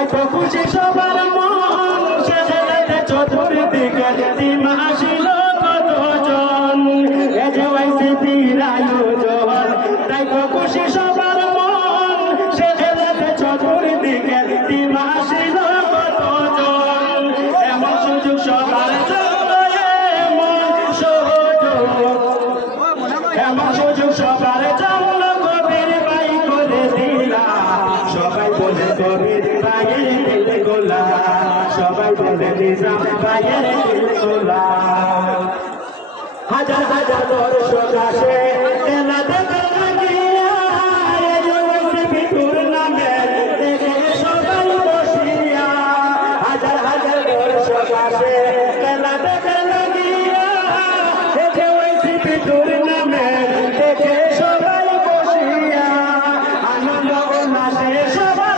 তাই তো খুশি সবার মন সেখানে চতুর্দিকে টিম আসিল কতজন এ যে ওয়াইসিপির আয়োজন তাই তো খুশি সবার মন সেখানে চতুর্দিকে টিম আসিল কতজন এমন সুযোগ সবার জন্য এমন সুযোগ সবার জন্য কবির ভাই করে দিলা সবাই বলে কবির ভাইয়ের দিল গোলা সবাই বলে নিজাম ভাইয়ের দিল গোলা হাজার হাজার দর্শক আসে